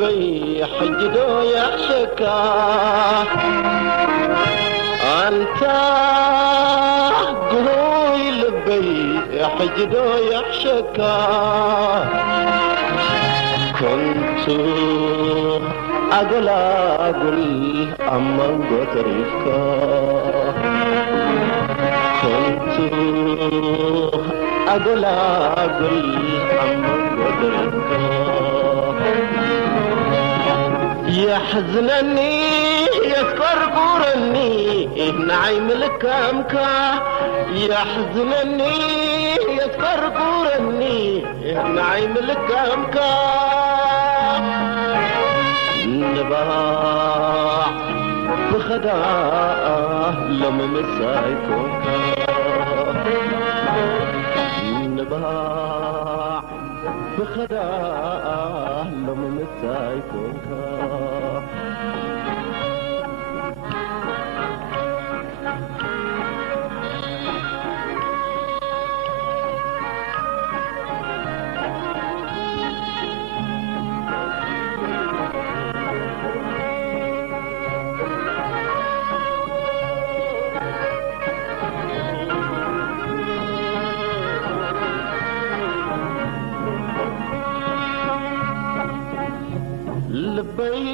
لبي حجدو يحشكا أنت قوي لبي حجدو يحشكا كنت أقول أما قدرك كنت أقول أما قدرك يحزنني يذكر قرني نعيم الكامكا يحزنني يذكر قرني نعيم الكامكا نباع بخداء لما مسايكوكا نباع بخداء لما مسايكوكا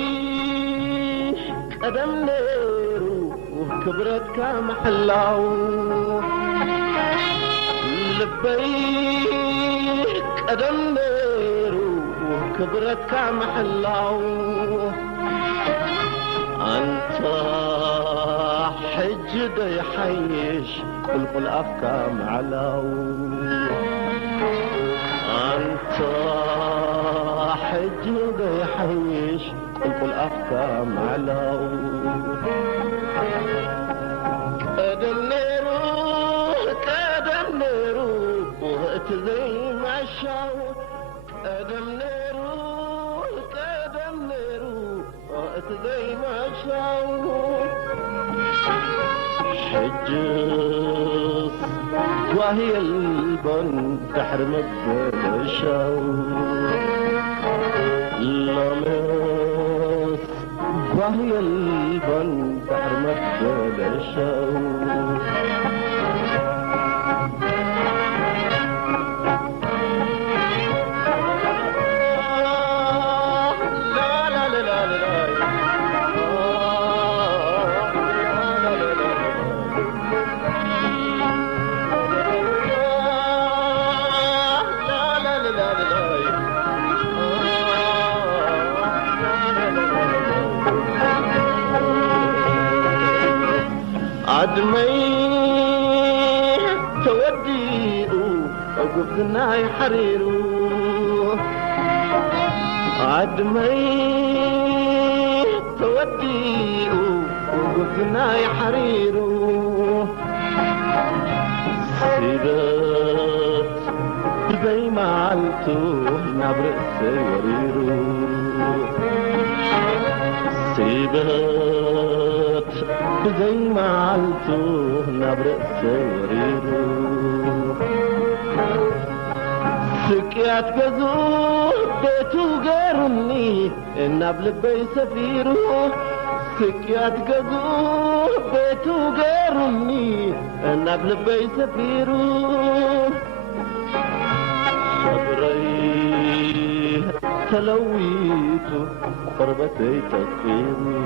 لبيك قدم نيرو وكبرتك محلاو لبيك قدم نيرو وكبرتك محلاو أنت حج دي حيش قلقل أفكام علاو أنت حج دي حيش قلقل أفكام علاو قدم نيرو وقت زي ما شاو قدم نيرو وقت زي ما شاو حجز وهي البن تحرم الدلشاو لمس وهي البن تحرم الدلشاو عدمي توديئو وقفنا يحريرو عدمي توديئو وقفنا يحريرو سيدات زي ما عالتو نبرق سيوريرو سيدات زي ما عالتو نبرق سيوريرو سكيات قزو بيتو غيرني النبل بي سفيرو سكيات قزو بيتو غيرني النبل بي سفيرو صبري تلويتو قربتي تطفيرو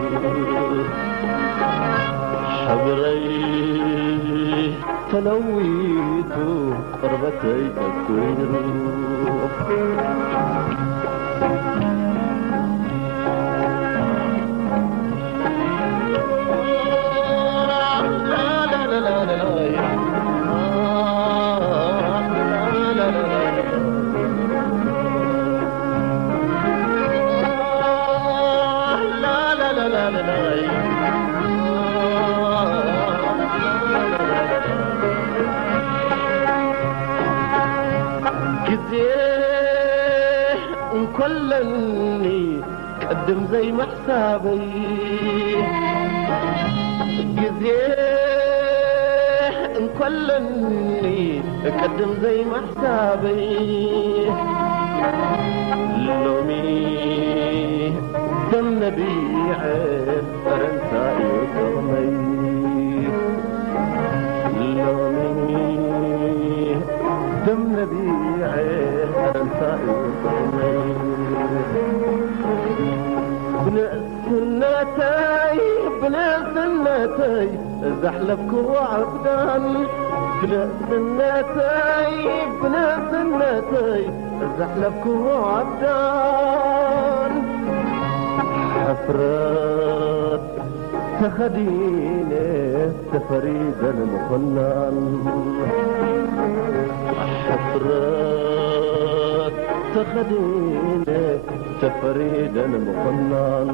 حبري تلويتو قربتي تطفيرو كلني قدم زي ما حسابي جزيه كلني قدم زي ما حسابي لومي دم نبيعه فرنسا يطغمي لومي دم نبيعه فرنسا يطغمي بلا سنتي زحلفك وعبدان بلا سنتي زحلفك وعبدان حفرات تخديني تفريدا مخنان حفرات تخديني تفريدا مخنان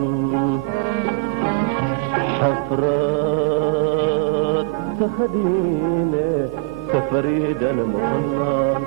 حفرات تخديني تفريدا مخنان